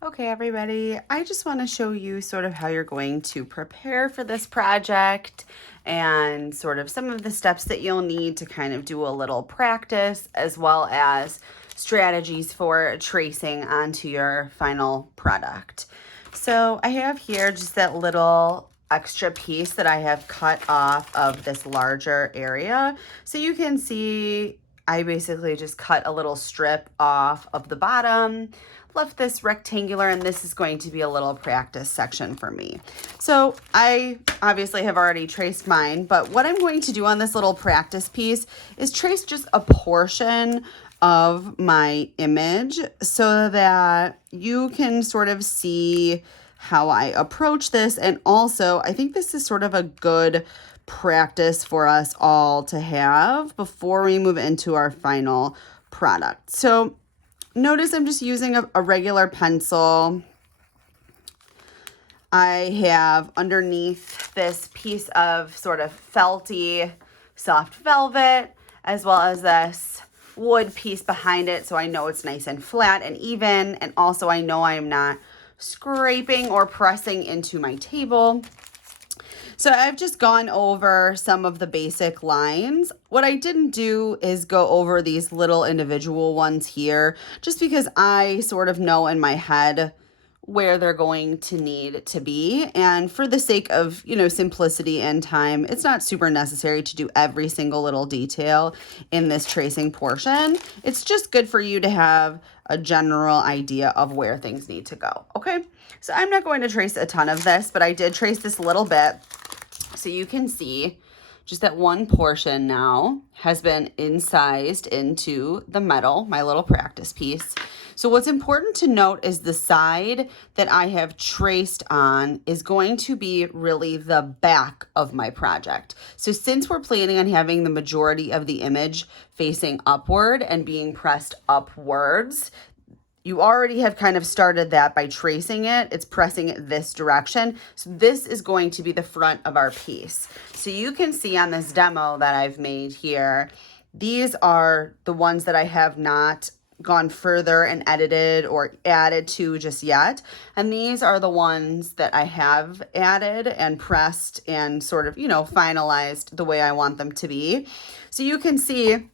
Okay, everybody, I just want to show you sort of how you're going to prepare for this project and sort of some of the steps that you'll need to kind of do a little practice, as well as strategies for tracing onto your final product. So I have here just that little extra piece that I have cut off of this larger area. So you can see I basically just cut a little strip off of the bottom, left this rectangular, and this is going to be a little practice section for me. So I obviously have already traced mine, but what I'm going to do on this little practice piece is trace just a portion of my image so that you can sort of see how I approach this. And also, I think this is sort of a good practice for us all to have before we move into our final product. So notice I'm just using a regular pencil. I have underneath this piece of sort of felty soft velvet, as well as this wood piece behind it, so I know it's nice and flat and even, and also I know I'm not scraping or pressing into my table. So I've just gone over some of the basic lines. What I didn't do is go over these little individual ones here, just because I sort of know in my head where they're going to need to be. And for the sake of, simplicity and time, it's not super necessary to do every single little detail in this tracing portion. It's just good for you to have a general idea of where things need to go. Okay, so I'm not going to trace a ton of this, but I did trace this a little bit. So you can see just that one portion now has been incised into the metal, my little practice piece. So what's important to note is the side that I have traced on is going to be really the back of my project. So since we're planning on having the majority of the image facing upward and being pressed upwards, you already have kind of started that by tracing it. It's pressing it this direction. So this is going to be the front of our piece. So you can see on this demo that I've made here, these are the ones that I have not gone further and edited or added to just yet. And these are the ones that I have added and pressed and sort of, finalized the way I want them to be. So you can see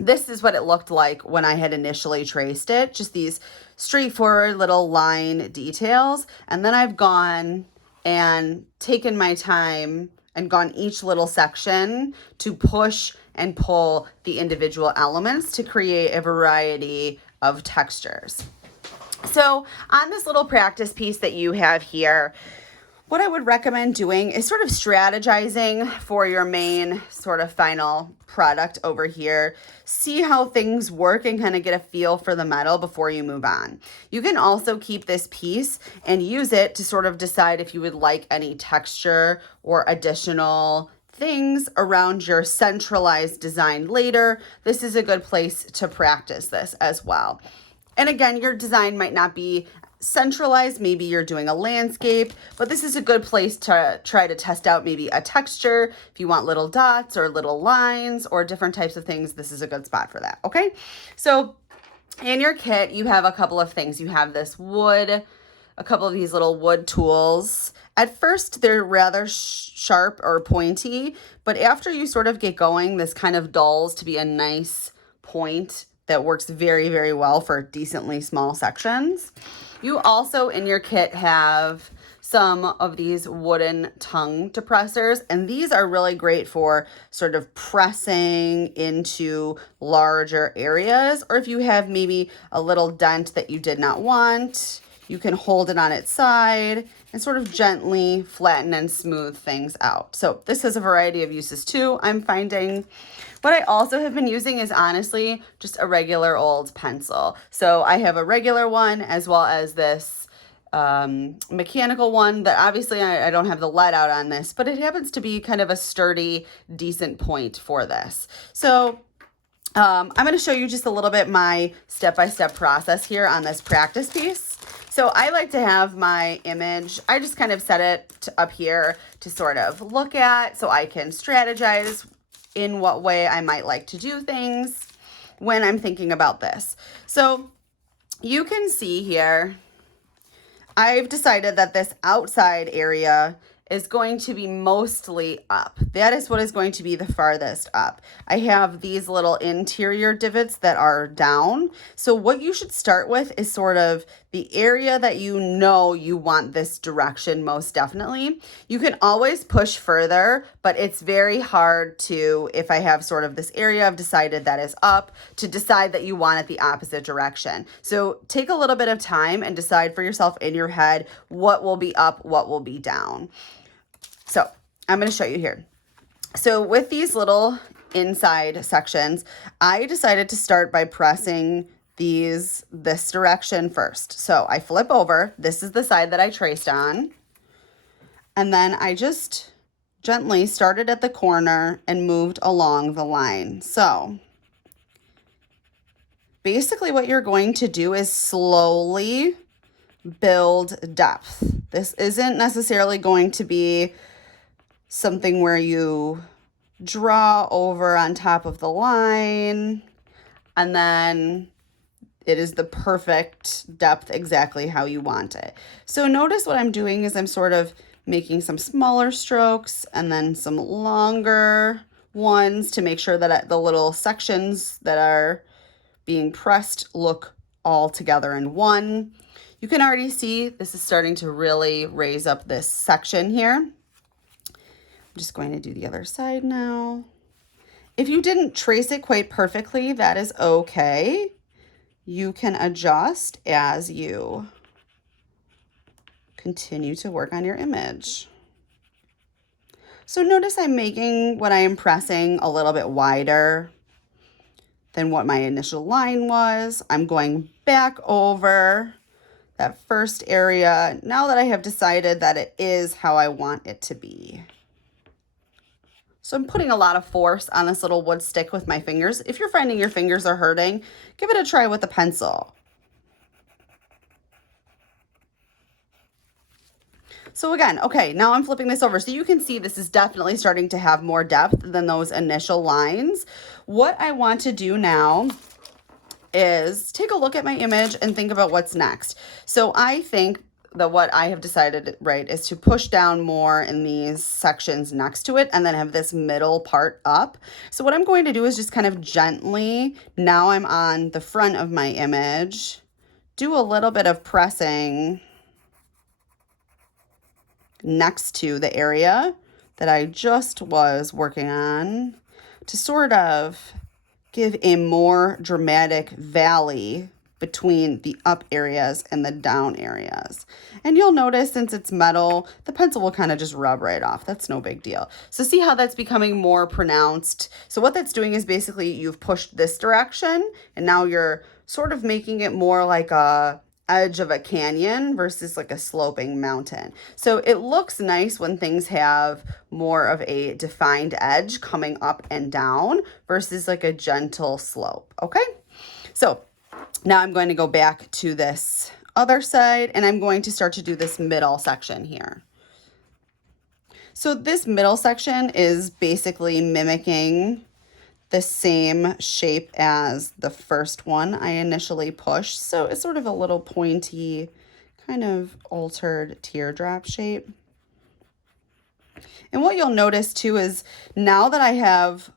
this is what it looked like when I had initially traced it, just these straightforward little line details. And then I've gone and taken my time and gone each little section to push and pull the individual elements to create a variety of textures. So on this little practice piece that you have here, what I would recommend doing is sort of strategizing for your main sort of final product over here. See how things work and kind of get a feel for the metal before you move on. You can also keep this piece and use it to sort of decide if you would like any texture or additional things around your centralized design later. This is a good place to practice this as well. And again, your design might not be centralized. Maybe you're doing a landscape, but this is a good place to try to test out maybe a texture. If you want little dots or little lines or different types of things, this is a good spot for that. Okay, so in your kit, you have a couple of things. You have this wood, a couple of these little wood tools. At first, they're rather sharp or pointy, but after you sort of get going, this kind of dulls to be a nice point that works very, very well for decently small sections. You also in your kit have some of these wooden tongue depressors, and these are really great for sort of pressing into larger areas, or if you have maybe a little dent that you did not want, you can hold it on its side and sort of gently flatten and smooth things out. So this has a variety of uses too, I'm finding. What I also have been using is honestly just a regular old pencil. So I have a regular one as well as this mechanical one that obviously I don't have the lead out on this, but it happens to be kind of a sturdy, decent point for this. So I'm going to show you just a little bit my step-by-step process here on this practice piece. So I like to have my image, I just kind of set it up here to sort of look at so I can strategize in what way I might like to do things when I'm thinking about this. So you can see here, I've decided that this outside area is going to be mostly up. That is what is going to be the farthest up. I have these little interior divots that are down. So what you should start with is sort of the area that you know you want this direction most definitely. You can always push further, but it's very hard to, if I have sort of this area I've decided that is up, to decide that you want it the opposite direction. So take a little bit of time and decide for yourself in your head what will be up, what will be down. So I'm going to show you here. So with these little inside sections, I decided to start by pressing this direction first. So I flip over. This is the side that I traced on. And then I just gently started at the corner and moved along the line. So basically what you're going to do is slowly build depth. This isn't necessarily going to be something where you draw over on top of the line and then it is the perfect depth exactly how you want it. So notice what I'm doing is I'm sort of making some smaller strokes and then some longer ones to make sure that the little sections that are being pressed look all together in one. You can already see this is starting to really raise up this section here. I'm just going to do the other side now. If you didn't trace it quite perfectly, that is okay. You can adjust as you continue to work on your image. So notice I'm making what I am pressing a little bit wider than what my initial line was. I'm going back over that first area now that I have decided that it is how I want it to be. So I'm putting a lot of force on this little wood stick with my fingers. If you're finding your fingers are hurting, give it a try with a pencil. So again, okay, now I'm flipping this over. So you can see this is definitely starting to have more depth than those initial lines. What I want to do now is take a look at my image and think about what's next. So I think that what I have decided, right, is to push down more in these sections next to it and then have this middle part up. So what I'm going to do is just kind of gently, now I'm on the front of my image, do a little bit of pressing next to the area that I just was working on to sort of give a more dramatic valley between the up areas and the down areas. And you'll notice since it's metal, the pencil will kind of just rub right off. That's no big deal. So see how that's becoming more pronounced? So what that's doing is basically you've pushed this direction and now you're sort of making it more like a edge of a canyon versus like a sloping mountain. So it looks nice when things have more of a defined edge coming up and down versus like a gentle slope, okay? So now I'm going to go back to this other side and I'm going to start to do this middle section here. So this middle section is basically mimicking the same shape as the first one I initially pushed. So it's sort of a little pointy, kind of altered teardrop shape. And what you'll notice too is now that I have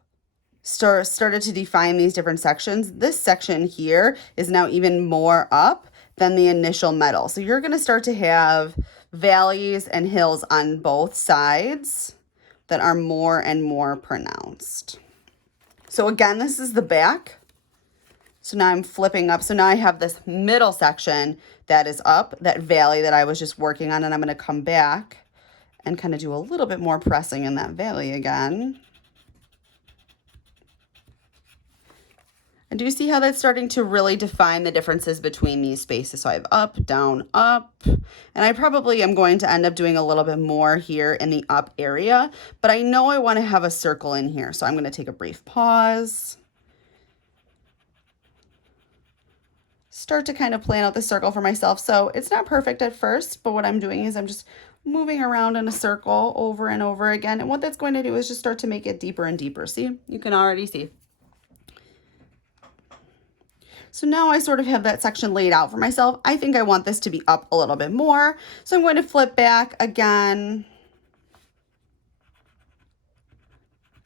started to define these different sections, this section here is now even more up than the initial metal. So you're going to start to have valleys and hills on both sides that are more and more pronounced. So again, this is the back. So now I'm flipping up. So now I have this middle section that is up, that valley that I was just working on, and I'm going to come back and kind of do a little bit more pressing in that valley again. And do you see how that's starting to really define the differences between these spaces? So I have up, down, up, and I probably am going to end up doing a little bit more here in the up area, but I know I want to have a circle in here. So I'm going to take a brief pause. Start to kind of plan out the circle for myself. So it's not perfect at first, but what I'm doing is I'm just moving around in a circle over and over again. And what that's going to do is just start to make it deeper and deeper. See, you can already see. So now I sort of have that section laid out for myself. I think I want this to be up a little bit more. So I'm going to flip back again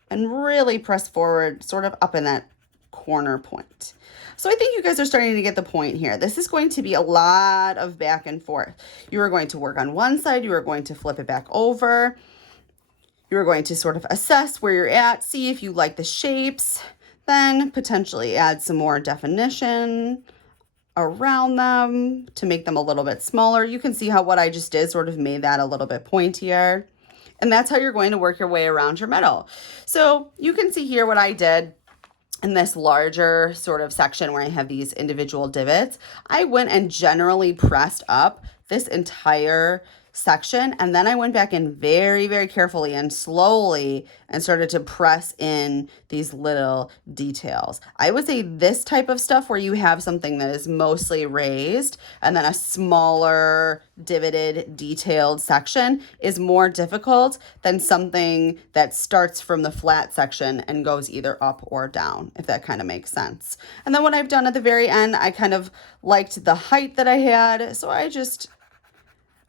and really press forward, sort of up in that corner point. So I think you guys are starting to get the point here. This is going to be a lot of back and forth. You are going to work on one side, you are going to flip it back over. You're going to sort of assess where you're at, see if you like the shapes, then potentially add some more definition around them to make them a little bit smaller. You can see how what I just did sort of made that a little bit pointier. And that's how you're going to work your way around your middle. So you can see here what I did in this larger sort of section where I have these individual divots. I went and generally pressed up this entire section, and then I went back in very, very carefully and slowly and started to press in these little details. I would say this type of stuff where you have something that is mostly raised and then a smaller divoted detailed section is more difficult than something that starts from the flat section and goes either up or down, if that kind of makes sense. And then what I've done at the very end, I kind of liked the height that I had, so I just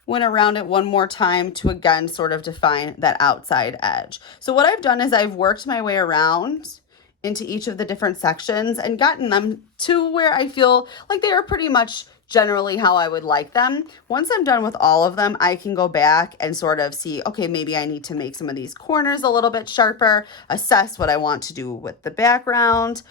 went around it one more time to again sort of define that outside edge. So what I've done is I've worked my way around into each of the different sections and gotten them to where I feel like they are pretty much generally how I would like them. Once I'm done with all of them, I can go back and sort of see, okay, maybe I need to make some of these corners a little bit sharper, assess what I want to do with the background.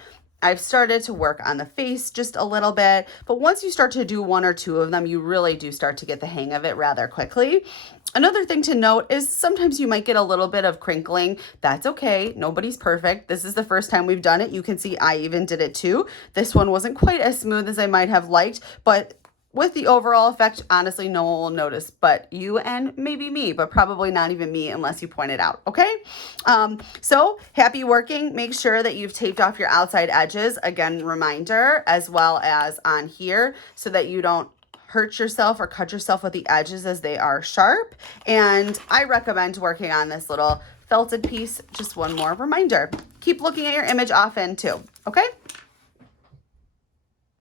I've started to work on the face just a little bit, but once you start to do one or two of them, you really do start to get the hang of it rather quickly. Another thing to note is sometimes you might get a little bit of crinkling. That's okay. Nobody's perfect. This is the first time we've done it. You can see I even did it too. This one wasn't quite as smooth as I might have liked, but with the overall effect, honestly, no one will notice but you and maybe me, but probably not even me unless you point it out, okay? So happy working. Make sure that you've taped off your outside edges. Again, reminder, as well as on here, so that you don't hurt yourself or cut yourself with the edges as they are sharp. And I recommend working on this little felted piece. Just one more reminder. Keep looking at your image often too, okay?